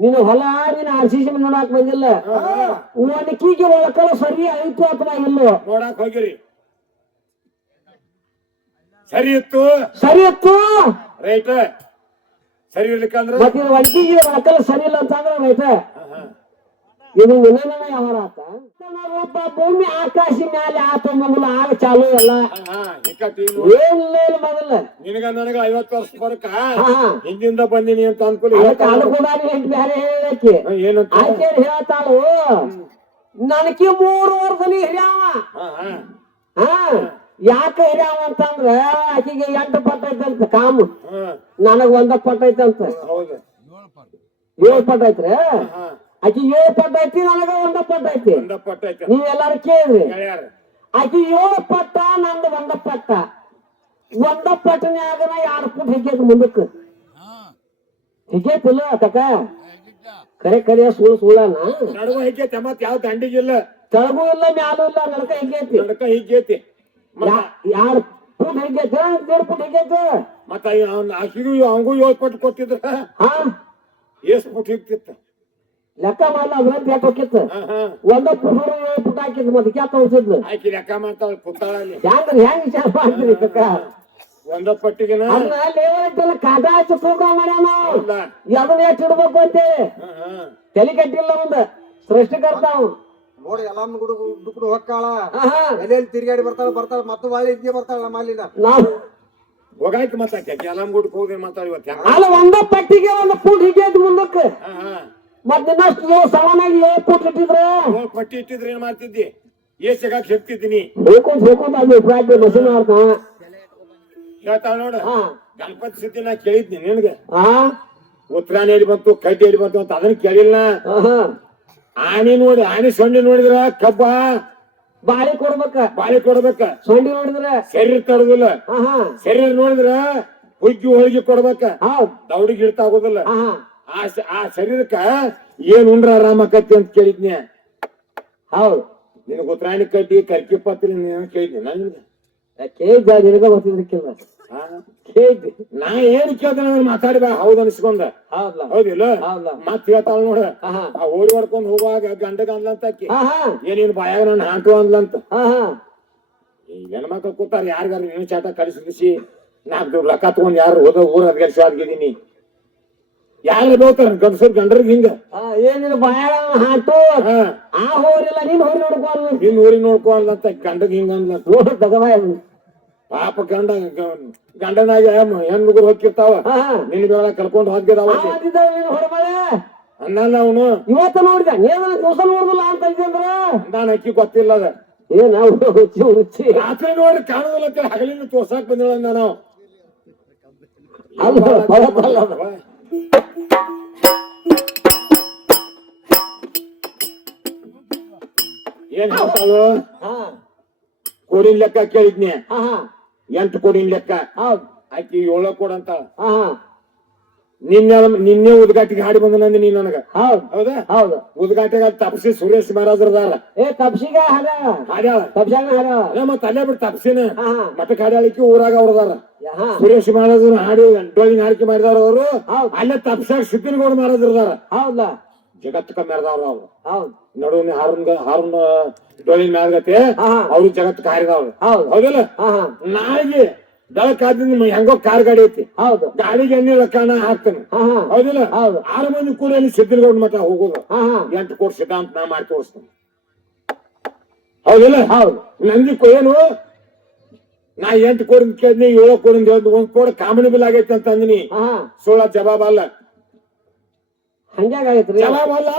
ನೀನು ಹೊಲ ನೀನು ಆರ್ ಸಿ ಸಿ ನೋಡಾಕ್ ಬಂದಿಲ್ಲ. ಒಣಕಿಗೆ ಒಳಕಲ್ಲ ಸರಿ ಆಯ್ತು ಅಥವಾ ಇಲ್ಲ? ನೋಡಾಕ್ ಹೋಗಿರಿ. ಸರಿ ಇತ್ತು. ಸರಿ ಇತ್ತು? ರೈಟ್ ಸರಿ ಇರ್ಲಿಕ್ಕಂದ್ರೆ ಮತ್ತೆ ಒಣಕಿಗೆ ಒಳಕಲ್ಲ ಸರಿ ಇಲ್ಲ ಅಂತ ಅಂದ್ರೆ ರೈತ. ಇದು ನಿನ್ನ ಯಾವ ಆತ? ರೂಪ ಭೂಮಿ ಆಕಾಶ ಮ್ಯಾಲೆ ಆತ ಮೊದಲು ಆಗ ಚಾಲು ಎಲ್ಲ. ಏನಿಲ್ಲ ಇಲ್ಲ ಮೊದಲ? ನಿನಗ ನನಗ ಐವತ್ತು ವರ್ಷ ಬರಕ? ಹಾ ಹಿಂದಿಂದ ಬಂದಿನಿ ಅಂತ ಅನುಕೂಲ ಎಂಟು ಬೇರೆ ಹೇಳಕ್ಕೆ? ಏನು ಆಕೆ ಹೇಳ್ತಾಳು. ನನಗೆ ಮೂರು ವರ್ಷದಲ್ಲಿ ಹಿರಿಯವ. ಹಾ, ಯಾಕೆ ಹಿರಿಯವ ಅಂತಂದ್ರ ಆಕೆಗೆ ಎಂಟು ಪಟ್ಟ ಐತಂತ ಕಾಮ. ನನಗ್ ಒಂದ ಪಟ್ಟ ಐತಂತ ಹೌದು. ಏಳು ಪಟ್ಟ ಐತ್ರಿ? ಹಾ, ಆಕಿ ಏಳು ಪಟ್ಟ ಐತಿ ನನಗ ಒಂದ ಪಟ್ಟ ಐತಿ. ಒಂದ ಪಟ್ಟ ಐತೆ. ನೀವೆಲ್ಲಾರು ಕೇಳ್ರಿ. ಗೆಳೆಯರ ಆಕಿ ಏಳು ಪಟ್ಟ ನಂದು ಒಂದ ಪಟ್ಟ. ಒಂದ ಪಟ್ಟನ್ಯಾಗ ಎರಡು ಫುಟ್ ಹಿಗ್ಗೈತಿ ಮುಂದಕ್ಕೆ. ಹಿಗ್ಗೈತಿಲ್ಲ ತಕ ಕರೆ ಕರೆ ಸುಳ್ಳು ಸುಳ್ಳನ? ನಡುವ ಹಿಗ್ಗೈತೆ ಮತ್ ಯಾವ ದಂಡಿಗಿಲ್ಲ ಕೆಳಗೂ ಇಲ್ಲ ಮ್ಯಾಲೂ ಇಲ್ಲ ನಡಕ ಹಿಗ್ಗೈತಿ. ನಡಕ ಹಿಗ್ಗೈತಿ. ಎರಡು ಫುಟ್ ಹಿಗ್ಗೈತಿ ಎರಡು ಫುಟ್ ಹಿಗ್ಗೈತಿ. ಮತ್ತ ಅವ್ನ ಆಕಿಗೂ ಅವಂಗೂ ಏಳು ಪಟ್ಟು ಕೊಟ್ಟಿದ್ರ. ಹಾ. ಎಸ್ ಪುಟ್ ಹಿಗ್ತಿತ್ತ? ಲೆಕ್ಕ ಮಾಡಲ್ಲ ಅದ್ರಂತ ಯಾಕೆ ಹೋಗಿತ್ತು ಒಂದ ಏಳು ಫುಟ್ ಹಾಕಿದ್ ಮತ್ತೆ ಕ್ಯಾ ತೋರ್ಸಿದ್ಲು? ಆಕಿ ಲೆಕ್ಕ ಮಾಡ್ತಾಳ? ಕೂತಾಳ ಅಲ್ಲಿ. ಹೆಂಗ್ರಿ ಹೆಂಗ್ ವಿಚಾರ ಮಾಡ್ತೀರಿ ಕಕ್ಕ ಒಂದ ಪಟ್ಟಿಗೆನ ಅದ್ರ ಲೇವರ್ ಐತಲ್ಲ ಕಾದ ಹಚ್ಚಿ ತೂಕ ಮಾಡ್ಯಾನ? ಅದನ್ನ ಎಷ್ಟು ಇಡ್ಬೇಕು ಅಂತೇಳಿ. ತಲೆ ಕಟ್ಟಿಲ್ಲ ಒಂದ್ ಸೃಷ್ಟಿಕರ್ತ ಅವ. ನೋಡಿ ಎಲ್ಲಮ್ಮ ಗುಡು ದುಕ್ಕಡು ಹೊಕ್ಕಾಳ. ಎಲ್ಲೆಲ್ಲಿ ತಿರ್ಗಾಡಿ ಬರ್ತಾಳ ಬರ್ತಾಳ ಮತ್ತೆ ಒಳ್ಳೆ ಇದ್ದೇ ಬರ್ತಾಳ ನಮ್ಮ ಅಲ್ಲಿನ. ನಾವು ಹೋಗಾಯ್ತು ಮತ್ತೆ ಅಲಂ ಗುಡ್ಕ್ ಹೋಗಿ ಮಾತಾಡಿ ಅಲ್ಲ ಒಂದ ಪಟ್ಟಿಗೆ ಒಂದು ಫೂಟ್ ಹೀಗೆ ಮುಂದಕ್ಕೆ. ಹಾ ದಿನ ಸವನಾಗಿ ಇಟ್ಟಿದ್ರೆ. ಏಳ್ ಪಟ್ಟಿ ಇಟ್ಟಿದ್ರೆ ಏನ್ ಮಾಡ್ತಿದ್ದಿ? ಏಸ್ ಸಿಗಾಕ್ ಹೆಕ್ತಿದ್ದೀನಿ ಬೇಕೊಂಡ್ ಬೇಕೊಂಡ್ ಅದು ಫ್ರಾಕ್ ಮಷಿನ್ ಆಡ್ತಾ ಹೇಳ್ತಾಳ ನೋಡ. ಹಾ. ಗಣಪತಿ ಸುದ್ದಿನ ನಾ ಕೇಳಿದ್ನಿ ನಿನಗೆ. ಹಾ. ಉತ್ತರಾಯಣ ಎಲ್ಲಿ ಬಂತು ಕಡ್ಡಿ ಎಲ್ಲಿ ಬಂತು ಅಂತ ಅದನ್ನ ಕೇಳಿಲ್ಲ ಹಾ ಆನೆ ನೋಡಿ ಆನೆ ಸೊಂಡಿ ನೋಡಿದ್ರ ಕಬ್ಬ? ಬಾಳಿ ಕೊಡ್ಬೇಕ. ಬಾಳಿ ಕೊಡ್ಬೇಕ. ಸೊಂಡಿ ನೋಡಿದ್ರೆ? ಶರೀರ ತಡದಿಲ್ಲ ಹಾ ಶರೀರ ನೋಡಿದ್ರ ಹುಗ್ಗಿ ಹೋಳಿಗೆ ಕೊಡ್ಬೇಕ. ಹಾ ದೌಡಿಗೆ ಇಡ್ತಾ ಆಗೋದಿಲ್ಲ. ಆಹಾ ಆ ಆ ಶರೀರಕ್ಕ ಏನ್ ಉಂಡ್ರ ಆರಾಮಕತ್ತಿ ಅಂತ ಕೇಳಿದ್ನಿ ಹೌದ್. ನಿನಗ ಉತ್ತರಾಯಣ ಕಡ್ಡಿ ಕರ್ಕಿ ಪತ್ರ ನೀನ್ ಕೇಳಿದ್ನಿ ನಾ ನಿನಗ? ಕೇಳಿದ್ದ ನಿನಗ ಗೊತ್ತಿದ್ರಿಕ್ಕಿಲ್ಲ ಕೇಳಿದ್ದೆ ನಾ ಏನ್ ಕೇಳ್ತಾನ ಮಾತಾಡಿ ಬಾ ಹೌದ್ ಅನ್ಸ್ಕೊಂಡ. ಹೌದ್ಲ. ಹೌದಿಲ್ಲ? ಹೌದ್ಲ. ಮತ್ ಹೇಳ್ತಾಳ ನೋಡ. ಆ ಓಡಿ ಹೊಡ್ಕೊಂಡ್ ಹೋಗುವಾಗ ಗಂಡಗ ಅಂದ್ಲಂತ ಆಕಿ. ಏನೇನ್ ಬಾಯಾಗ ನಾನು ಹಾಕು ಅಂದ್ಲಂತ. ಆಹಾ ಈ ಹೆಣ್ಮಕ್ಳು ಕೂತಾರ ಯಾರಿಗಾರ ನೀನು ಚಾಟ ಕಳಿಸಿ ನಾಲ್ಕು ದುಡ್ಡು ಲಕ್ಕ ತಗೊಂಡ್ ಯಾರು ಹೋದ ಊರ ಅದ್ಗರ್ಸಿ ಆಗಿದ್ದೀನಿ ಯಾರು ಬೋತಾರ ಗಂಡಸರ್ ಗಂಡ್ರಿಗೆ ಹಿಂಗ. ಏನಿಲ್ಲ ಬಾಳ ಹಾಟು. ಆ ಹೋರಿಲ್ಲ ನೀನ್ ಹೋರಿ ನೋಡ್ಕೊಲ್ಲ ನಿನ್ ಊರಿ ನೋಡ್ಕೊ ಅಂತ ಗಂಡಗ್ ಹಿಂಗ ತಗಬಾಯ ಪಾಪ ಗಂಡ ಗಂಡನಾಗ ಗಂಡನಾಗ ಹೆಣ್ಣುಗುರು ಹೋಗಿರ್ತಾವ ನಿನ್ ಬೆಳ ಕರ್ಕೊಂಡು ಹೋಗಿದಾವ ಅನ್ನಲ್ಲ ಅವನು. ಇವತ್ತ ನೋಡಿದ ನೀನು ದಿವಸ ನೋಡುದಿಲ್ಲ ಅಂತ ಅಂದ್ರ? ನಾನು ಅಕ್ಕಿ ಗೊತ್ತಿಲ್ಲ ಅದ. ಏ ನಾವು ಹುಚ್ಚಿ ಹುಚ್ಚಿ. ರಾತ್ರಿ ನೋಡಿ ಕಾಣುದಿಲ್ಲ ಹಗಲಿನ್ ಹಗಲಿನ ತೋರ್ಸಾಕ್ ಬಂದಿಲ್ಲ ನಾವು. ಅಲ್ಲ. ಏನ್ ಹೇಳ್ತಾಳು ಹಾ ಕೋಡಿನ ಲೆಕ್ಕ ಕೇಳಿದ್ನಿ ಹಾ ಹಾ ಎಂಟು ಕೋಡಿನ ಲೆಕ್ಕ ಹೌದ್ ಆಕಿ ಏಳ ಕೋಡ್ ಅಂತಾಳ ಹಾ ಹಾ ನಿನ್ನೆ ನಿನ್ನೆ ಉದ್ಘಾಟಿಗೆ ಹಾಡಿ ಬಂದ ನಂದಿ ನೀ ನನಗ. ಹೌದ್. ಹೌದಾ? ಹೌದು. ಉದ್ಘಾಟಿಗೆ ತಪಸಿ ಸುರೇಶ್ ಮಹಾರಾಜರದಾರ ಏ ತಪ್ಸಿಗ ಹಾಡ್ಯಾಳ. ತಪ್ಸಾಗ ಅಲ್ಲ ಮತ್ತ ಅಲ್ಲೇ ಬಿಟ್ಟು ತಪ್ಸಿನ. ಮಠಕ್ಕೆ ಹಾಡ್ಯಾಳಿಕೆ ಊರಾಗ ಅವ್ರದಾರ ಸುರೇಶ್ ಮಹಾರಾಜರು ಹಾಡಿ ಡೋಲಿಂಗ್ ಹಾಡಿಕೆ ಮಾಡಿದಾರ ಅವರು. ಅಲ್ಲೇ ತಪ್ಸಾಗ ಸಿದ್ದಿನಗೌಡ ಮಹಾರಾಜರದಾರ ಹೌದಾ? ಜಗತ್ತು ಕಮ್ಮಿರ್ದವ್ರ ಅವ್ರು. ನಡುವಿನ ಹಾರುನ್ ಹಾರುನ್ ಡೋಳಿನ ಮ್ಯಾಲ್ಗತೆ ಅವ್ರು ಜಗತ್ತು ಕಾರಿದವ್ರು ಹೌದ್. ಹೌದಲ್ಲ? ಹಾ ಹಾ ಆದ್ರಿಂದ ಹೆಂಗೋ ಕಾರ್ ಗಾಡಿ ಐತಿ. ಹೌದು. ಗಾಡಿಗೆ ಎಣ್ಣೆ ಕಾರಣ ಹಾಕ್ತಾನೆ. ಹೌದಿಲ್ಲ? ಹೌದು. ಆರು ಮಂದಿ ಕೂಡ ಅಲ್ಲಿ ಸಿದ್ಧಗೌಡ ಮಠ ಹೋಗೋದು. ಎಂಟು ಕೋಟಿ ಸಿದ್ಧಾಂತ ನಾ ಮಾಡಿ ತೋರಿಸ್ತೇನೆ. ಹೌದಿಲ್ಲ? ಹೌದು. ನಂದಿ ಏನು? ನಾ ಎಂಟು ಕೋರಿಂದ ಕೇಳಿದ್ನಿ ಏಳು ಕೋರಿಂದ ಹೇಳಿದ್ ಒಂದ್ ಕೋಡ್ ಕಾಮಣಿ ಬಿಲ್ ಆಗೈತೆ ಅಂತ ಅಂದಿನಿ. ಹಾ ಜವಾಬ ಅಲ್ಲ. ಜವಾಬ್ ಅಲ್ಲ?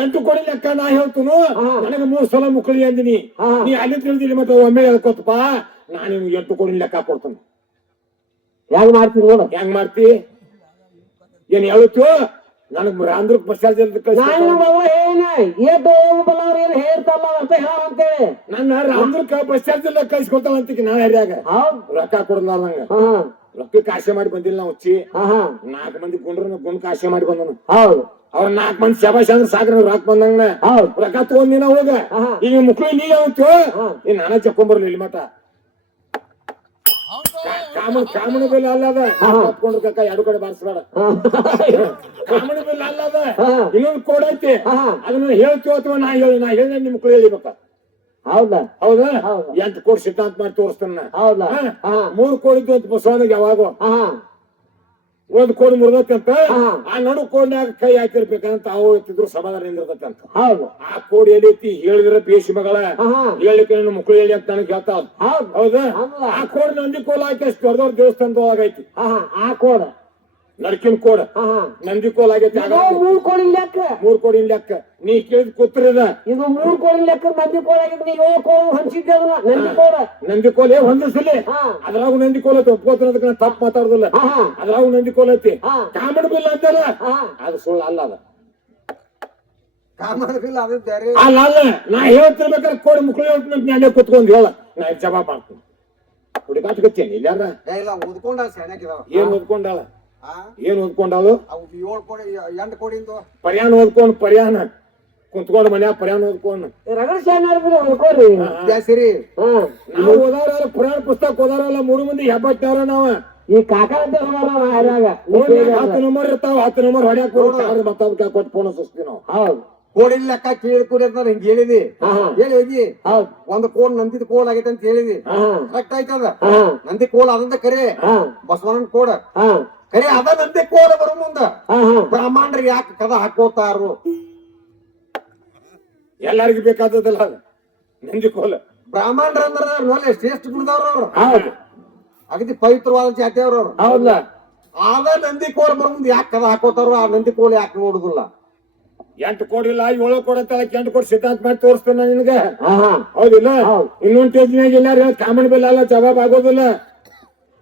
ಎಂಟು ಕೋಡಿ ಲೆಕ್ಕ ನಾ ಹೇಳ್ತನು. ನನಗೆ ಮೂರ್ ಸಲ ಮುಕ್ಕಳಿ ಅಂದಿನಿ. ನೀ ಅಲ್ಲಿ ತಿಳಿದಿಲ್ಲ ಮತ್ತೆ ಒಮ್ಮೆ ಹೇಳ್ಕೊತಪ್ಪ. ನಾನು ನಿಮ್ಗೆ ಎಂಟು ಕೋಟಿ ಲೆಕ್ಕ ಕೊಡ್ತೇನೆ. ಹೆಂಗ್ ಮಾಡ್ತೀನಿ ನೋಡ. ಹೆಂಗ್ ಮಾಡ್ತಿ ಏನ್ ಹೇಳುತ್ತೋ ನನಗ್ ಆಂಧ್ರಕ್ ಬಸ್ ಚಾರ್ಜ್ ನಾನು ಬಾಬಾ ಏನ? ಏಟ್ ಬಲ್ಲವ್ರ ಏನ್ ಹೇಳ್ತಾರಲ್ಲ ಅಂತ ಹೇಳ ಅಂತೇಳಿ. ನನ್ನ ಆಂಧ್ರಕ್ಕ ಬಸ್ ಚಾರ್ಜ್ ಎಲ್ಲ ಕಳ್ಸಿಕೊಡ್ತಾಳ ಅಂತ ನಾ ಹರಿಯಾಗ. ರೊಕ್ಕ ಕೊಡಲಾರ್ದಂಗ. ರೊಕ್ಕ ಆಸೆ ಮಾಡಿ ಬಂದಿಲ್ಲ ನಾವು ಉಚ್ಚಿ ನಾಲ್ಕು ಮಂದಿ ಗುಂಡ್ರನ್ನ ಗುಂಡ್ ಆಸೆ ಮಾಡಿ ಬಂದನು. ಹೌದು. ಅವ್ರ ನಾಲ್ಕು ಮಂದಿ ಶಬಾಷ್ ಅಂದ್ರೆ ಸಾಕ್ರ ರೊಕ್ಕ ಬಂದಂಗ ರೊಕ್ಕ ತಗೊಂಡಿನ ಹೋಗ. ಈಗ ಮುಕ್ಳು ನೀ ಯಾವತ್ತು ಹಾ. ಈ ನಾನ ಚಕ್ಕೊಂಬರ್ಲಿ ಇಲ್ಲಿ ಮಟ ಕಾಮನ್ ಕಾಮನ್ ಬಿಲ್ ಅಲ್ಲದ. ಕತ್ಕೊಂಡ್ರ ಕಕ್ಕ ಎರಡು ಕಡೆ ಬಾರಿಸ್ಬೇಡ. ಕಾಮನ್ ಬಿಲ್ ಅಲ್ಲದ. ಇನ್ನೊಂದು ಕೋಡ್ ಐತಿ. ಅದನ್ನ ಹೇಳ್ತೀವಿ ಅಥವಾ ನಾ ಹೇಳಿ ನಾ ಹೇಳಿದ್ರೆ ನಿಮ್ ಮಕ್ಳು ಹೇಳಿಬೇಕ ಹೌದಾ? ಹೌದಾ? ಹೌದು. ಎಂಟು ಕೋಟಿ ಸಿದ್ಧಾಂತ ಮಾಡಿ ತೋರಿಸ್ತಾನ ಹೌದಾ? ಮೂರು ಕೋಡ್ ಇದ್ದು ಅಂತ ಬಸವನಿಗೆ ಯಾವಾಗ. ಹಾ. ಒಂದ್ ಕೋಡ್ ಮುರಿದತ್ತಂತ. ಆ ನಡು ಕೋಡ್ನ್ಯಾಗ ಕೈ ಹಾಕಿರ್ಬೇಕಂತ ಅವು ಎತ್ತಿದ್ರು ಸಮಾಧಾನ ನಿಂದಿರ್ತಂತ ಹೌದು. ಆ ಕೋಡ್ ಎಲ್ಲಿ ಹೇಳಿದ್ರೆ ಬೇಸಿ ಮಗಳ ಹೇಳಿಕೆ ನನ್ನ ಮಕ್ಳು ಹೇಳಿ ಅಂತ ನನಗೆ ಹೇಳ್ತಾ ಹೌದು. ಹೌದಾ. ಆ ಕೋಡ್ ನಂದಿ ಕೋಲ್ ಹಾಕಿ ಅಷ್ಟು ದೊಡ್ಡ ದೊಡ್ಡ ದೇವಸ್ಥಾನದೊಳಗೈತಿ. ಆ ಕೋಡ ನಡ್ಕಿನ ಕೋಡ್. ನಂದಿ ಕೋಲ್ ಆಗೈತಿ ಮೂರ್ ಕೋಳಿ ಲೆಕ್ಕ. ಮೂರ್ ಕೋಡಿನ ಲೆಕ್ಕ. ನೀ ಕೇಳಿದ ಕೂತ್ರದ. ಇದು ಮೂರ್ ಕೋಳಿ ಲೆಕ್ಕ ನಂದಿ ಕೋಲ್ ಆಗಿದ್ ನೀವು ಕೋಳು ಹಂಚಿದ್ದೆ ಅದನ್ನ. ನಂದಿ ಕೋಲ್ ನಂದಿ ಕೋಲೆ ಹೊಂದಿಸಲಿ ಅದ್ರಾಗ ನಂದಿ ಕೋಲ್ ಐತಿ ಒಪ್ಕೋತಾರ ಅದಕ್ಕೆ ನಾನು ತಪ್ಪು ಮಾತಾಡುದಿಲ್ಲ. ಅದ್ರಾಗ ನಂದಿ ಕೋಲ್ ಐತಿ. ಕಾಮನ್ ಬಿಲ್ ಅಂತಲ್ಲ ಹಾ. ಅದು ಸುಳ್ಳು ಅಲ್ಲ ಅದ. ಕಾಮನ್ ಬಿಲ್ ಅದು ಬೇರೆ ಅಲ್ಲ ಅಲ್ಲ. ನಾ ಹೇಳ್ತಿರ್ಬೇಕಾದ್ರೆ ಕೋಡಿ ಮುಕ್ಳು ಹೇಳ್ತೀನಿ ನಾನೇ ಕುತ್ಕೊಂಡು ಹೇಳ. ನಾ ಜವಾಬ್ ಮಾಡ್ತೀನಿ. ಹುಡುಗಾಟ ಗಚ್ಚೇನಿ ಇಲ್ಲಾರ? ಏ ಇಲ್ಲ ಓದ್ಕೊಂಡ ಸೆಣಕಿದಾವ ಏನ್ ಓದ್ಕೊಂಡಾಳ? ಏನ್ ಓದ್ಕೊಂಡಾಳು ಅದು ಏಳು ಕೋಡಿ ಎಂಟು ಕೋಡಿಂದು. ಪರ್ಯಾನ ಓದ್ಕೊಂಡ್ ಪರ್ಯಾನ ಕುಂತ್ಕೊಂಡ್ ಮನ್ಯಾಗ ಪರ್ಯಾನ್ ಓದ್ಕೊಂಡ್. ರಗಡ ಶಾನ್ ಆಡಿದ್ರೆ ಅನ್ಕೋರಿ ಜಾಸ್ತಿ ಹಾ ನಾವು ಓದಾರಲ್ಲ ಪುರಾಣ ಪುಸ್ತಕ ಓದಾರಲ್ಲ ಮೂರು ಮಂದಿ ಹೆಬ್ಬಟ್ಟವ್ರ ನಾವ. ಈ ಕಾಕ ಅಂತ ಹತ್ತು ನಂಬರ್ ಇರ್ತಾವ ಹತ್ತು ನಂಬರ್ ಹೊಡ್ಯಾಕ ಮತ್ತ ಕೊಟ್ಟು ಫೋನ್ ಹಚ್ಚಿಸ್ತೀವಿ ನಾವು. ಹೌದು. ಕೋಡಿ ಲೆಕ್ಕ ಕೇಳಿ ಕೂಡಿ ಅಂತ ಹಿಂಗ್ ಹೇಳಿದಿ. ಹೇಳಿ ಹೋಗಿ. ಹೌದು. ಒಂದು ಕೋಲ್ ನಂದಿದ ಕೋಲ್ ಆಗೈತೆ ಅಂತ ಹೇಳಿದಿ. ಕರೆಕ್ಟ್ ಆಯ್ತದ? ನಂದಿ ಕೋಲ್ ಅದಂತ ಕರೆ. ಬಸವನ ಬಸವಣ್ಣನ ಕೋಡ. ಕರೆ ಅದ ನಂದಿ ಕೋಲ ಬರೋ ಮುಂದ. ಬ್ರಾಹ್ಮಣರು ಯಾಕೆ ಕದ ಹಾಕೋತಾರು? ಎಲ್ಲರಿಗೂ ಬೇಕಾದದಲ್ಲ ನಂದಿ ಕೋಲ. ಬ್ರಾಹ್ಮಣರ ಅಂದ್ರ ನೋಲೆ ಶ್ರೇಷ್ಠ ಗುಣದವ್ರ ಅವ್ರು. ಹೌದು. ಅಗದಿ ಪವಿತ್ರವಾದ ಜಾತಿಯವ್ರ ಅವ್ರು. ಹೌದಲ್ಲ? ಆದ ನಂದಿ ಕೋಲ್ ಬರು ಮುಂದೆ ಯಾಕೆ ಕದ ಹಾಕೋತಾರೋ ಆ ನಂದಿ ಕೋಲ್ ಯಾಕೆ ನೋಡುದಿಲ್ಲ. ಎಂಟು ಕೋಡಿಲ್ಲ ಏಳು ಕೊಡತ್ತಲ್ಲ ಎಂಟು ಕೋಟಿ ಸಿದ್ಧಾಂತ ಮಾಡಿ ತೋರಿಸ್ತೇನೆ ನಿನಗೆ. ಹೌದಿಲ್ಲ? ಇನ್ನೊಂದು ಟೇಜ್ನಾಗ ಎಲ್ಲಾರು ಕಾಮನ್ ಬಿಲ್ ಅಲ್ಲ ಜವಾಬ್ ಆಗೋದಿಲ್ಲ.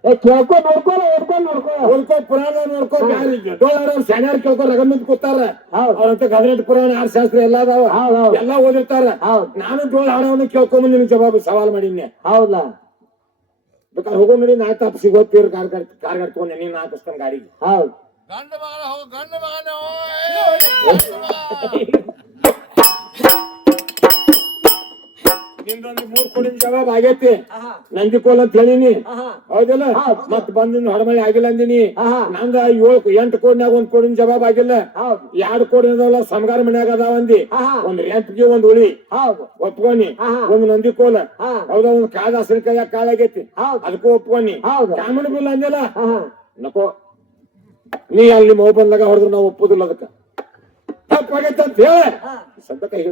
ಕೇಳ್ಕೊ ನೋಡ್ಕೊ ಓದ್ಕೊ ನೋಡ್ಕೊ. ಓದ್ಕೋ ಪುರಾಣ ನೋಡ್ಕೋ ಶಾಣ್ಯಾರ ಕೇಳ್ಕೊ ರಗಮಿದ್ ಕೂತಾರ. ಹೌದು. ಅವ್ರಂತ ಗದ್ರೆಟ್ ಪುರಾಣ ಆರ್ ಶಾಸ್ತ್ರ ಎಲ್ಲ ಅದಾವ. ಹೌದು ಹೌದು. ಎಲ್ಲ ಓದಿರ್ತಾರ. ಹೌದು. ನಾನು ಜೋಳ ಹಾಡವನ್ನ ಕೇಳ್ಕೊಂಡ್ ನಿನ್ ಜವಾಬು ಸವಾಲ್ ಮಾಡಿದ್ನೆ. ಹೌದಾ? ಬೇಕಾದ್ರೆ ಹೋಗೋ ನೋಡಿ ನಾ ತಪ್ಪ ಸಿಗೋ ಕಾರ್ ಕಾರ್ ಕಾರ್ ಕಟ್ಕೊಂಡೆ ನೀನ್ ಹಾಕಿಸ್ತಾನ ಗಾಡಿಗೆ. ಹೌದು. ಗಂಡ ಮಗನ ಹೋಗ್ ಗಂಡ ಮಗನ! ನಿಂದೊಂದು ಮೂರ್ ಕೋಟಿ ಜವಾಬ್ ಆಗೈತಿ. ನಂದಿ ಕೋಲ್ ಅಂತ ಹೇಳಿನಿ. ಹೌದಿಲ್ಲ? ಹೌದು. ಮತ್ ಬಂದಿನ ಹೊಡಮಳಿ ಆಗಿಲ್ಲ ಅಂದಿನಿ. ನಂದ ಏಳು ಎಂಟು ಕೋಡಿನಾಗ ಒಂದ್ ಕೋಡಿನ ಜವಾಬ್ ಆಗಿಲ್ಲ. ಎರಡು ಕೋಡಿ ಅದಾವಲ್ಲ ಸಮಗಾರ ಮನ್ಯಾಗ ಅದಾವ ಅಂದಿ. ಒಂದ್ ರೆಂಟ್ಗೆ ಒಂದ್ ಉಳಿ ಒಪ್ಕೊನಿ. ಒಂದ್ ನಂದಿ ಕೋಲ. ಹಾ. ಹೌದಾ ಒಂದ್ ಕಾದ ಹಸಿರು ಕೈಯಾಗ ಕಾಳಾಗೈತಿ ಹೌದು. ಅದಕ್ಕೂ ಒಪ್ಕೊನಿ ಕಾಮನ್ ಬಿಲ್ ಅಂದಿಲ್ಲ. ನಕೋ ನೀ ಅಲ್ಲಿ ಮೊಬೈಲ್ ಬಂದಾಗ ಹೊಡೆದ್ರು ನಾವು ಒಪ್ಪುದಿಲ್ಲ ಅದಕ್ಕ. ತಪ್ಪಾಗೈತೆ ಅಂತ ಹೇಳ. ಸದ್ಯಕ್ಕೆ ಹೇಳಿ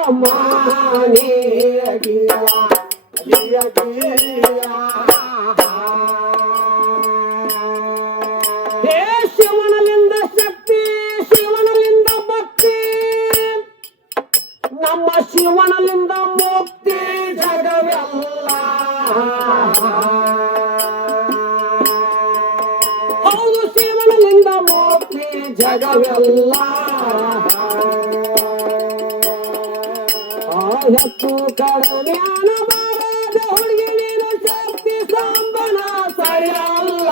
ಲಖರ ಮಾನಿ ಹೇ ಹೆಚ್ಚು ಕಡಿಮ್ಯಾನ ಬಾರದ ಹುಡುಗಿ ನೀನು ಶಕ್ತಿ ಸಂಬನ ಸರಿಯಲ್ಲ.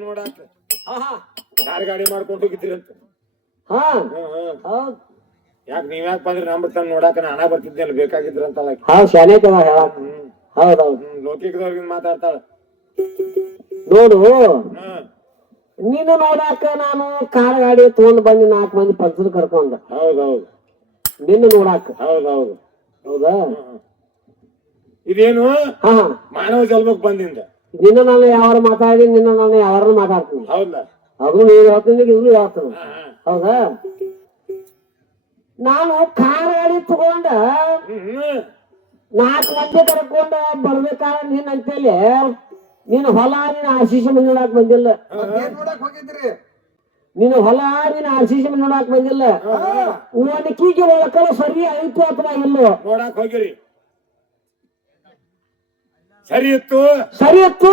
ನೋಡಾಕ ಆಹಾ ಯಾರು ಗಾಡಿ ಮಾಡ್ಕೊಂಡು ಹೋಗಿದ್ರಿ ಯಾಕೆ ನೀವ್ ಯಾಕೆ ಬಂದ್ರಿ? ನಂಬಿಡ್ತಾನ ನೋಡಾಕ ನಾ ಹಣ ಬರ್ತಿದ್ದೇನೆ ಬೇಕಾಗಿದ್ರ ಅಂತ ಆಕಿ. ಹೌದು ಶಾನೇಕವ ಹೇಳಕ್. ಹೌದೌದು. ಹ್ಮ್ ಲೌಕಿಕದವ್ರಿಗೆ ಮಾತಾಡ್ತಾಳ. ನೋಡು. ಹ್ಮ್ ನಿನ್ನ ನೋಡಾಕ ನಾನು ಕಾರ್ ಗಾಡಿ ತಗೊಂಡ್ ಬಂದು ನಾಲ್ಕು ಮಂದಿ ಪಂಚರ್ ಕರ್ಕೊಂಡ. ಹೌದೌದು. ನಿನ್ನ ನೋಡಾಕ. ಹೌದೌದು. ಹೌದಾ. ಇದೇನು? ಹಾ. ಮಾನವ ಜನ್ಮಕ್ ಬಂದಿಂದ. ನಿನ್ನ ನಾನು ಯಾವಾರ ಮಾತಾಡಿ ನಿನ್ನ ನಾನು ಯಾವಾರ ಮಾತಾಡ್ತೀನಿ. ಹೌದಾ ಅದು ನೀನು ಹೇಳ್ತೀನಿ ಇವ್ರು ಹೇಳ್ತೀನಿ. ಹಾ, ಹಾ. ಹೌದಾ? ನಾನು ಕಾರ್ ಗಾಡಿ ತಗೊಂಡ. ನಾಲ್ಕು ಮಂದಿ ಕರ್ಕೊಂಡ ಬರ್ಬೇಕಾದ್ರೆ ನೀನ್ ಅಂತೇಳಿ ನಿನ್ನ ಹೊಲ ನೀನು ಆಶೀಷ ಮನೆ ನೋಡಕ್ ಬಂದಿಲ್ಲ. ಏನ್ ನೋಡಕ್ ಹೋಗಿದ್ರಿ? ನಿನ್ನ ಹೊಲ ನೀನು ಆಶೀಷ ಮನೆ ನೋಡಕ್ ಬಂದಿಲ್ಲ ಒಣಕಿಗೆ ಒಳಕಲ ಸರಿ ಆಯ್ತು ಅಥವಾ ಇಲ್ಲ? ನೋಡಾಕ್ ಹೋಗಿರಿ. ಸರಿ ಇತ್ತು? ಸರಿ ಇತ್ತು?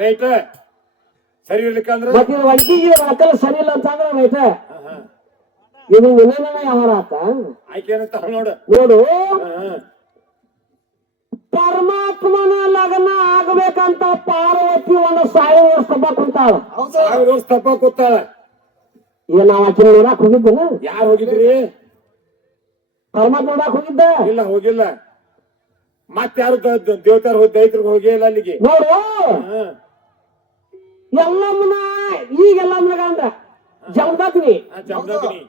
ರೈಟ್. ಸರಿ ಇರ್ಲಿಕ್ಕಂದ್ರ? ಒಣಕಿಗೆ ಒಳಕಲ ಸರಿ ಇಲ್ಲ ಅಂತಂದ್ರೆ ರೈತ. ಇದು ನಿನ್ನ ಯಾವಾರ ಆತ? ನೋಡು. ಪರಮಾತ್ಮನ ಲಗ್ನ ಆಗ್ಬೇಕಂತ ಪಾರ್ವತಿ ಒಂದು ಸಾವಿರ ವರ್ಷ ತಪ್ಪ ಕುಂತಾಳ. ಸಾವಿರ ವರ್ಷ ತಪ್ಪ ಕೂತಾಳ. ಈಗ ನಾವ್ ಆಕಿನ ನೋಡಕ್ ಹೋಗಿದ್ದನ? ಯಾರು ಹೋಗಿದ್ರಿ? ಪರಮಾತ್ಮ ನೋಡಕ್ ಹೋಗಿದ್ದ? ಇಲ್ಲ ಹೋಗಿಲ್ಲ. ಮತ್ತೆ ಯಾರು ದೇವತಾರ ಹೋಗಿ ದೈತ್ರಿಗೆ ಹೋಗಿ ಇಲ್ಲ ಅಲ್ಲಿಗೆ. ನೋಡು. ಎಲ್ಲಮ್ಮನ ಈಗ ಎಲ್ಲಮ್ಮನ ಗಂಡ ಜಮದಗ್ನಿ ಆ ಜಮದಗ್ನಿ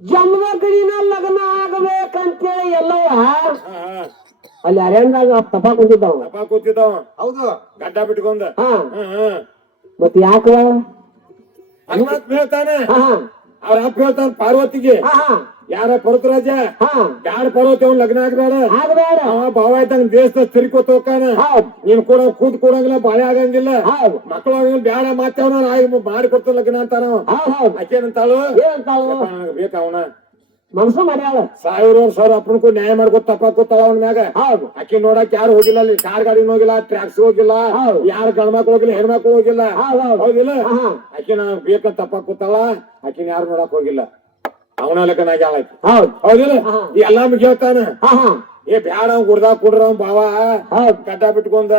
ಜಮದಗ್ನಿನ ಲಗ್ನ ಆಗ್ಬೇಕಂತೇಳಿ ಎಲ್ಲವ? ಹಾ ಹಾ. ಅಲ್ಲಿ ಅರಣ್ಯದಾಗ ತಪ್ಪ ಕುಂತಿದ್ದಾವ. ತಪ್ಪ ಕೂತಿದ್ದಾವ. ಹೌದು. ಗಡ್ಡ ಬಿಟ್ಕೊಂಡ. ಹಾ. ಹಾ ಹಾ. ಮತ್ ಯಾಕ ಹನುಮಂತ ಹೇಳ್ತಾನೆ. ಹಾ. ಅವ್ರ ಅಪ್ಪ ಹೇಳ್ತಾನ ಪಾರ್ವತಿಗೆ? ಯಾರ ಪರ್ವತರಾಜ ಹಾ. ಬ್ಯಾಡ ಪರ್ವತಿ ಅವ್ನ ಲಗ್ನ ಆಗ್ಬೇಡ. ಅವ ಭಾವ ಇದ್ದಂಗ ದೇಶದ ತಿರ್ಕೋತ ಹೋಗ್ತಾನ ನೀನ್ ಕೂಡ ಕೂತ್ ಕೊಡಂಗಿಲ್ಲ ಬಾಳೆ ಆಗಂಗಿಲ್ಲ. ಮಕ್ಕಳು ಆಗಂಗಿಲ್ಲ ಬ್ಯಾಡ ಮತ್ತೆ ಅವನ ಮಾಡಿ ಕೊಡ್ತಾನ ಲಗ್ನ ಅಂತಾನ ಆಕೇನಂತಾಳು? ಬೇಕ ಅವನ? ಮನಸ್ಸು ಮಾಡ್ಯಾಳ ಸಾವಿರ ಸಾವಿರ ಅಪ್ಪನಕ್ಕೂ ನ್ಯಾಯ ಮಾಡ್ಕೊತ ತಪ್ಪ ಕೂತಾಳ ಅವನ ಮ್ಯಾಗ. ಹೌದು. ಅಕ್ಕಿ ನೋಡಕ್ ಯಾರು ಹೋಗಿಲ್ಲ ಅಲ್ಲಿ ಕಾರ್ ಗಾಡಿ ಹೋಗಿಲ್ಲ ಟ್ರ್ಯಾಕ್ಸ್ ಹೋಗಿಲ್ಲ. ಯಾರು ಗಂಡ್ಮಕ್ಳು ಹೋಗಿಲ್ಲ ಹೆಣ್ಮಕ್ಳು ಹೋಗಿಲ್ಲ. ಹೋಗಿಲ್ಲ ಅಕ್ಕಿ ಹೌದಿಲ್ಲ? ಹಾ ತಪ್ಪಾಕೋತಾಳ ಅಕ್ಕಿನ ಯಾರು ನೋಡಕ್ ಹೋಗಿಲ್ಲ. ಅವನ ಲೆಕ್ಕನಾಗ ಹೌದ್. ಹೌದಿಲ್ಲ? ಎಲ್ಲಾ ಹೇಳ್ತಾನ. ಹಾ ಏ ಬ್ಯಾಡ ಅವ್ನ್ ಬಾವಾ ಕುಡ್ರ ಅವ್ನ್ ಬಾವ ಹೌದ್. ಗಡ್ಡ ಬಿಟ್ಕೊಂಡ.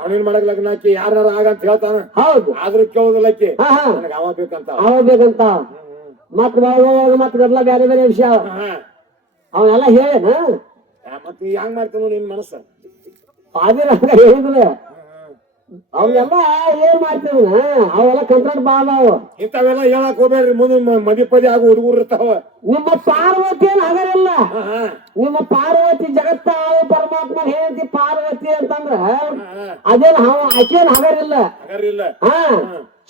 ಅವನೇನ್ ಮಾಡಕ್ ಲಗ್ನ ಹಾಕಿ ಯಾರ ಆಗಂತ ಹೇಳ್ತಾನ. ಹೌದು. ಆದ್ರೂ ಕೇಳೋದಿಲ್ಲ ಅಕ್ಕಿ ಹಾ ಅವ ಬೇಕಂತ. ಅವ ಬೇಕಂತ. ಆಗ್ಬೇಕಂತ ಮತ್ ಮತ್ ಗದ್ಲ ಬೇರೆ ಬೇರೆ ವಿಷಯ. ಅವನ್ನೆಲ್ಲ ಅವನೆಲ್ಲ ಹೇಳೇನ ಮತ್ ಯಾಂಗ್ ಹೆಂಗ್ ನಿಮ್ ನಿನ್ ಮನಸ್ಸ. ಪಾದಿರ ಹಂಗ ಹೇಳಿದ್ರ ಅವನ್ನೆಲ್ಲ ಏನ್ ಮಾಡ್ತೀವನ ಅವೆಲ್ಲ ಕಂಟ್ರೋಲ್ ಬಾ ಅವ ಇಂಥವೆಲ್ಲ ಹೇಳಕ್ ಹೋಗ್ಬೇಡ್ರಿ. ಮುಂದೆ ಮದಿಪದಿ ಮದಿ ಪದಿ ಆಗೋ ಹುಡುಗರು ಇರ್ತಾವ. ನಿಮ್ಮ ಪಾರ್ವತಿ ಏನ್ ಹಗರಿಲ್ಲ ನಿಮ್ಮ ಪಾರ್ವತಿ ಜಗತ್ತ ಪರಮಾತ್ಮ ಹೇಳ್ತಿ ಪಾರ್ವತಿ ಅಂತಂದ್ರ. ಅದೇನ್ ಅವ ಆಕೇನ್ ಹಗರಿಲ್ಲ ಹಂಗಾರಿಲ್ಲ ಹಾ.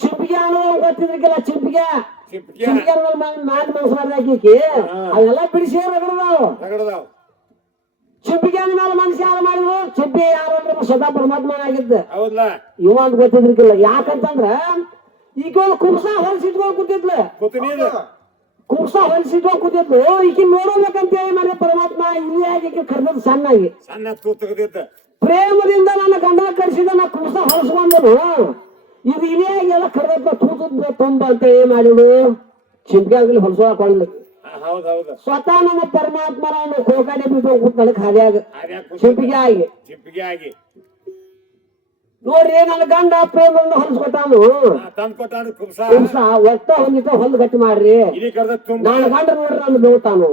ಚಿಂಪಿಗೆ ಅನ್ನೋ ಗೊತ್ತಿದ್ರಿಕಿಲ್ಲ ಚಿಂಪಿಗೆ ಚಿಂಪಿಗೆ ಅನ್ನೋದು ನಾಲ್ಕು ಮನಸ್ಸು ಮಾಡ್ದಾಕಿ ಅವೆಲ್ಲ ಬಿಡಿಸಿ ರಗಡದಾವ ರಗಡದಾವ್ ಯಾರು ಮಾಡಿದ್ರು? ಚಿಂಪಿ ಯಾರು ಅಂದ್ರೆ ಸದಾ ಪರಮಾತ್ಮನಾಗಿದ್ದ ಹೌದಲ್ಲ ಇವ ಅಂತ ಗೊತ್ತಿದ್ರಿಕಿಲ್ಲ ಯಾಕಂತಂದ್ರ ಈಗ ಒಂದು ಕುಂಸ ಹೊಲಸಿಟ್ಕೊಂಡ್ ಕೂತಿದ್ಲು. ಕುಂಸ ಹೊಲಸಿಟ್ಕೊಂಡ್ ಕೂತಿದ್ಲು. ಈಕಿ ನೋಡಬೇಕಂತೇಳಿ ಮನೆ ಪರಮಾತ್ಮ ಇಲ್ಲಿ ಆಗಿ ಕರ್ದದ್ ಸಣ್ಣಾಗಿ. ಸಣ್ಣ ಪ್ರೇಮದಿಂದ ನನ್ನ ಗಂಡನ ಕರೆಸಿದ ನಾ ಕುಂಸ ಹೊಲಸ್ಕೊಂಡನು ಇದು ಇದೇ ಎಲ್ಲ ಕರೆದತ್ತ ತೂತದ ತುಂಬ ಅಂತ ಏನ್ ಮಾಡಿಡು ಹೊಲಸೋಕೊಂಡ್ಲು ಹೌದ್ ಹೌದು. ಸ್ವತಃ ನಮ್ಮ ಪರಮಾತ್ಮನ ಕೋಕಾಡೆ ಬಿಟ್ಟು ಕೂತ್ನಳಕ್ ಹಾದ್ಯಾಗ ಚಿಂಪಿಗೆ ಆಗಿ. ಚಿಂಪಿಗೆ ಆಗಿ. ನೋಡ್ರಿ ನನ್ನ ಗಂಡ ಪ್ರೇಮ ಹೊಲಸ್ಕೊತಾನು ತಂದ್ ಕೊಟ್ಟಾನ ಕುಬ್ಸ ಕುಂಸ ಒಟ್ಟ ಹೊಂದಿತ ಹೊಲ್ ಗಟ್ಟಿ ಮಾಡ್ರಿ. ನನ್ನ ಗಂಡ ನೋಡ್ರಿ ನಾನು ನೋಡ್ತಾನು.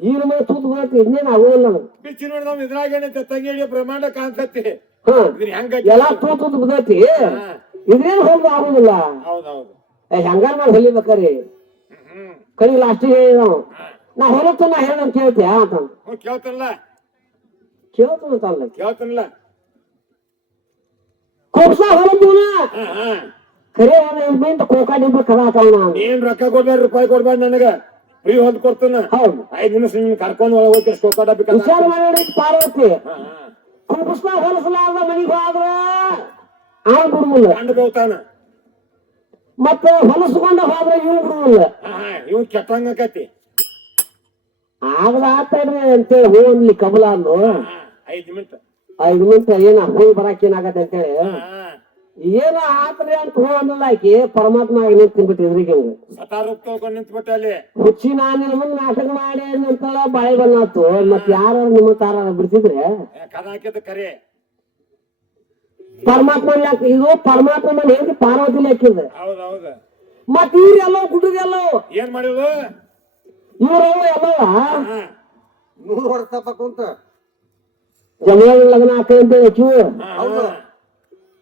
ಈ ನಮಗೆ ತೂತು ಬರುತ್ತೆ ಇನ್ನೇನು ಆಗೋದಿಲ್ಲ ನನಗೆ. ತಂಗಿ ಪ್ರಮಾಣ ಕಾಣ್ತತಿ ಎಲ್ಲಾ ತೂತು ತೂತು ಬಿದ್ದೈತಿ ಇದ್ರೇನು ಹೊಲ್ದು ಆಗೋದಿಲ್ಲ. ಹೆಂಗಾರ ಮಾಡಿ ಹೊಲಿಬೇಕ್ರಿ? ಕಡಿ ಲಾಸ್ಟಿಗೆ ಹೇಳಿದ ನಾ ಹೊಲತ್ತ ನಾ ಹೇಳ ಕೇಳ್ತೀಯ ಅಂತ. ಹ್ಮ್ ಕೇಳ್ತಾನಲ್ಲ. ಕೇಳ್ತಾನಲ್ಲ. ಕುಬ್ಸ ಹೊಲತ್ತುನ? ಕರೆ ಮಿಂಟ್ ಕೋಕಾಡಿ ಕದ ಹಾಕವನ ಏನ್ ರೊಕ್ಕ ಕೊಡ್ಬೇಡ ರೂಪಾಯಿ ಕೊಡ್ಬೇಡ ನನಗ. ಫ್ರೀ ಹೊಂದ್ ಕೊಡ್ತಾನ. ಹೌದು. ಐದ್ ನಿಮ್ ಕರ್ಕೊಂಡ್ ಒಳಗ್ ಹೋಗಿ ಸ್ಟೋಕಾಡ ವಿಚಾರ ಮಾಡಿ ಪಾರ್ವತಿ. ಕುಂಕುಸ್ನ ಹೊಲಸಲಾರ್ದ ಮನಿಗೆ ಹೋದ್ರ ಆ ಬಿಡುದಿಲ್ಲ. ಗಂಡ ಬೇವ್ತಾನ ಮತ್ತೆ ಹೊಲಸ್ಕೊಂಡ ಹೋದ್ರ ಇವ್ ಬಿಡುದಿಲ್ಲ. ಇವ್ ಕೆಟ್ಟಂಗ ಆಕತಿ. ಆಗದ ಆತಾಡ್ರಿ ಅಂತೇಳಿ ಹೂ ಅನ್ಲಿ ಕಮಲ ಅಂದು ಹಾ ಐದ್ ನಿಮಿಷ. ಐದು ನಿಮಿಷ ಏನ ಹೂ ಬರಾಕ್ ಏನಾಗತ್ತೆ ಅಂತೇಳಿ. ಏನ ಆತ್ರಿ ಅಂತ ಹೋಗಲ್ಲ ಆಕಿ ಪರಮಾತ್ಮ ಆಗಿ ನಿಂತಿನ್ಬಿಟ್ಟು ಎದುರಿಗೆ ಸತಾ ರೂಪ ತೊಳ್ಕೊಂಡ್ ಅಲ್ಲಿ. ಹುಚ್ಚಿ ನಾನು ಮುಂದೆ ನಾಟಕ ಮಾಡಿ ಅಂತ ಬಾಯಿ ಬಂದಾತು. ಮತ್ ಯಾರು ನಿಮ್ಮ ತಾರ ಬಿಡ್ತಿದ್ರೆ? ಕದ ಹಾಕಿದ ಕರೆ. ಪರಮಾತ್ಮ ಯಾಕೆ ಇದು ಪರಮಾತ್ಮ ಹೆಂಗ್ ಪಾರ್ವತಿ ಹಾಕಿದ ಹೌದೌದ. ಹೌದ್ ಮತ್ ಇವ್ರೆಲ್ಲ ಕುಟುದೆಲ್ಲ ಏನ್ ಮಾಡಿದ್ರು ಇವ್ರೆಲ್ಲ ಎಲ್ಲ? ನೂರು ವರ್ಷ ತಪ್ಪ ಕುಂತ. ಜಗಳ ಲಗ್ನ ಹಾಕಂತ ಹೌದು.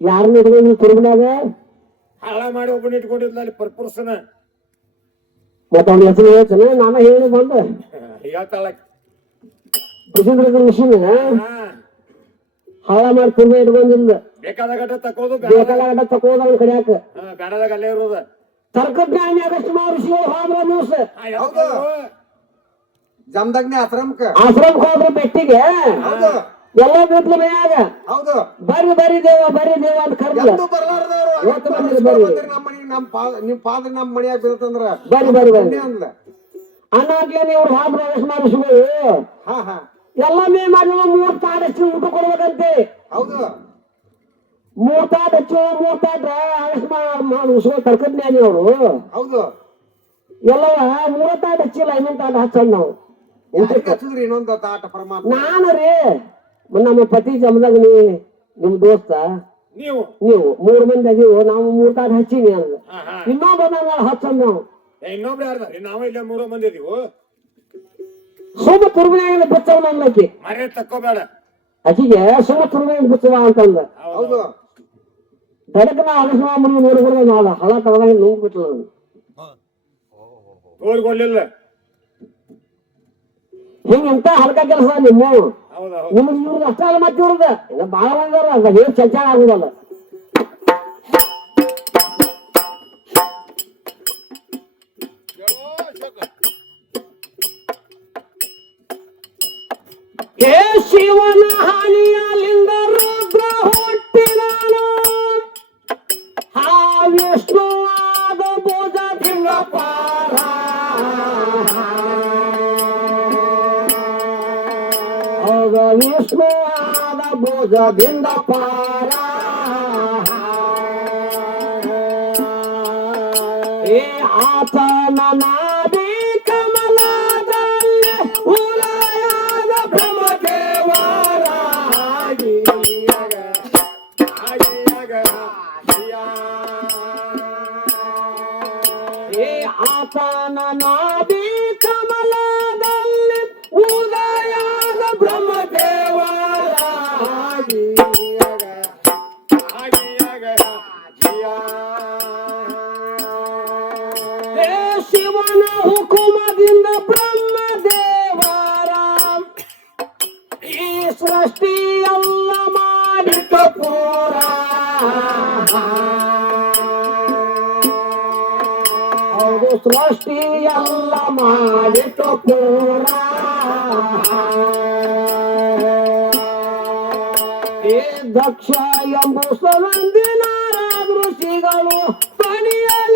ಯಾರನ್ನ ಇಟ್ಕೊಂಡು ಕುರುಬನಾಗ? ಹಾಳ ಮಾಡಿ ಒಬ್ಬನ ಇಟ್ಕೊಂಡಿದ್ಲ ಅಲ್ಲಿ ಪರ್ಪುರ್ಸನ. ಮತ್ತ ಅವ್ನ ಹೆಸರು ಹೇಳ್ತಾನೆ ನಾನು ಹೇಳಿ ಬಂದ. ಹೇಳ್ತಾಳ. ಹಾ. ಹಾಳ ಮಾಡಿ ಕುರುಬ ಇಟ್ಕೊಂಡಿಲ್ಲ ಬೇಕಾದ ಗಟ್ಟ ತಕೋದು ಬೇಕಾದ ತಕೋದು ಅವ್ನ ಕಡಿಯಾಕ. ಬೇಡದಾಗ ಅಲ್ಲೇ ಇರೋದ. ತರ್ಕಜ್ಞಾನಿ ಆಗಸ್ಟ್ ಋಷಿಗಳು ಹೋದ್ರ ದಿವಸ. ಹಾ, ಯಾವ್ದು? ಜಮದಗ್ನಿ ಆಶ್ರಮಕ್ಕ. ಆಶ್ರಮಕ್ಕೆ ಹೋದ್ರ ಬೆಟ್ಟಿಗೆ. ಹೌದು. ಎಲ್ಲ ಬಿಟ್ಲು ಮನ್ಯಾಗ. ಹೌದು. ಬರ್ರಿ ಬರ್ರಿ ದೇವ ಬರ್ರಿ ದೇವ ಅಂತ ಕರ್ದು ಎಂದು ಬರ್ಲಾರ್ದವ್ರು ಇವತ್ತು ಬಂದಿರಿ ಬರ್ರಿ. ನಮ್ಮ ಮನೆಗೆ ನಮ್ಮ ಪಾದ ನಿಮ್ಮ ಪಾದ ನಮ್ಮ ಮನ್ಯಾಗ ಬೀಳ್ತಂದ್ರ ಬರ್ರಿ ಬರ್ರಿ ಅಂದ್ಲ. ಅನ್ನಾಗ್ಲೇನೆ ಇವ್ರು ಹಾ ಆಗಸ್ಟ್ ಋಷಿಗಳು ಹಾ ಹಾ. ಎಲ್ಲ ಮೇ ಮಾಡಿ ಮೂರ್ ತಾಟ್ ಹಚ್ಚಿ ಊಟ ಕೊಡ್ಬೇಕಂತೆ. ಹೌದು. ಮೂರ್ ತಾಟ್ ಹಚ್ಚಿ ಮೂರ್ ತಾಟ್ ಆಗಸ್ಟ್ ತರ್ಕಜ್ಞಾನಿ ಅವರು ಹೌದು. ಎಲ್ಲ ಮೂರ ತಾಟ್ ಹಚ್ಚಿಲ್ಲ ಇನ್ನೊಂದ್ ತಾಟ್ ಹಚ್ಚಂದ್ ನಾವು. ಯಾರಿಗೆ ಹಚ್ಚಿದ್ರಿ? ಇನ್ನೊಂದ ತಾಟ ಪರಮಾತ್ಮ. ನಾನು ರೀ. ನಮ್ಮ ಪತಿ ಜಮದಾಗ ನೀ ನಿಮ್ ದೋಸ್ತ? ನೀವು? ನೀವು. ಮೂರ್ ಮಂದಿ ಅದೀವು. ನಾವು ಮೂರ್ ತಾಟ್ ಹಚ್ಚೀನಿ ಅಂದ ಇನ್ನೊಬ್ಬ ಬಂದ ಹಚ್ಚಂದ್ ನಾವು? ಇನ್ನೊಬ್ರು ಯಾರ್ದಾರಿ ನಾವು ಇಲ್ಲೇ ಮೂರು ಮಂದಿ ಇದೀವು? ಸುಮ್ಮ ತುರ್ಬಿನಾಗ ಬಚ್ಚವ ನನ್ಲಕ್ಕಿ ಮರೆ ತಕ್ಕೋಬೇಡ. ಆಕಿಗೆ ಸುಮ್ಮ ತುರ್ಬಿನಾಗ ಬಚ್ಚವ ಅಂತಂದ. ಹೌದು. ದಡಕನ ಅರಸಿನ ಮನೆ ನೋಡಿದ್ರೆ ನಾಳ ಹಳ ತಗದಾಗ ನುಂಗ್ ಬಿಟ್ಲ ನಾನು ತೋರ್ಗೊಳ್ಳಿಲ್ಲ ಹಿಂಗ ಎಂತ ಹಲ್ಕ ಕೆಲಸ ನಿಮ್ಮ ನಿಮ್ಗೆ ಇವ್ರದ್ದು ಅಷ್ಟ ಅಲ್ಲ ಮತ್ತೆ ಇವ್ರದ್ದು ಬಾಳ ಅದಾರ ಅದ ಏನ್ ಚರ್ಚೆ ಆಗುದಲ್ಲ. ಭುಜದಿಂದ ಪಾರ. ಏ ಆತನ ನಾಡಿ ಕಮಲದಲ್ಲಿ ಉದಯಾದ ಬ್ರಹ್ಮದೇವರಾಗಿ ಏ ಸೃಷ್ಟಿಯಲ್ಲ ಮಾಡಿತು ಪೂರ ಏ ದಕ್ಷ ಎಂಬು ಸಲಂದಿನ ಋಷಿಗಳು ಪಣಿಯಲಿಂದ